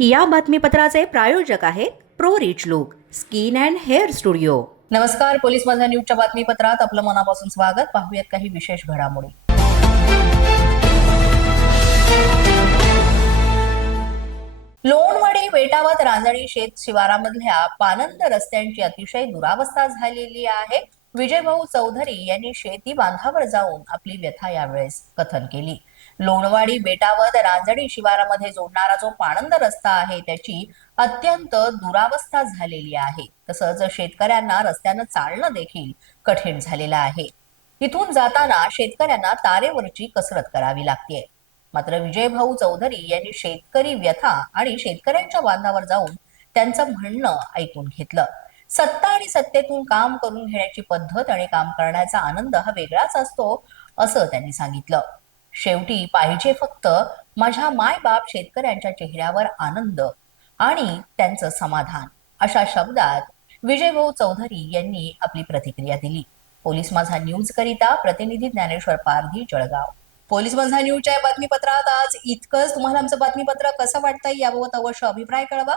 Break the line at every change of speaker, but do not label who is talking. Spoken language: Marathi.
या बातमीपत्राचे प्रायोजक आहेत pro rich look skin and hair studio.
नमस्कार पोलीस माझा न्यूजच्या बातमीपत्रात आपलं मनापासून स्वागत. पाहूयात काही विशेष घडामोडी. लोणवाडी बेटावत रांजणी शेत शिवारामधल्या पानंद रस्त्यांची अतिशय दुरावस्था झालेली आहे. विजयभाऊ चौधरी यांनी शेती बांधावर जाऊन आपली व्यथा यावेळेस कथन केली. लोणवाडी बेटावद रांजणी शिवारामध्ये जोडणारा जो पाणंद रस्ता आहे त्याची अत्यंत दुरावस्था झालेली आहे. तसंच शेतकऱ्यांना रस्त्यानं चालणं देखील कठीण झालेलं आहे. इथून जाताना शेतकऱ्यांना तारेवरची कसरत करावी लागते मात्र विजयभाऊ चौधरी यांनी शेतकरी व्यथा आणि शेतकऱ्यांच्या बांधावर जाऊन त्यांचं म्हणणं ऐकून घेतलं. सत्ता आणि सत्तेतून काम करून घेण्याची पद्धत आणि काम करण्याचा आनंद हा वेगळाच असतो असं त्यांनी सांगितलं. शेवटी पाहिजे फक्त माझ्या मायबाप शेतकऱ्यांच्या चेहऱ्यावर आनंद आणि त्यांचं समाधान अशा शब्दात विजयभाऊ चौधरी यांनी आपली प्रतिक्रिया दिली. पोलीस माझा न्यूज करिता प्रतिनिधी ज्ञानेश्वर पारधी जळगाव. पोलीस माझा न्यूजच्या बातमीपत्रात आज इतकंच. तुम्हाला आमचं बातमीपत्र कसं वाटतंय याबाबत अवश्य अभिप्राय कळवा.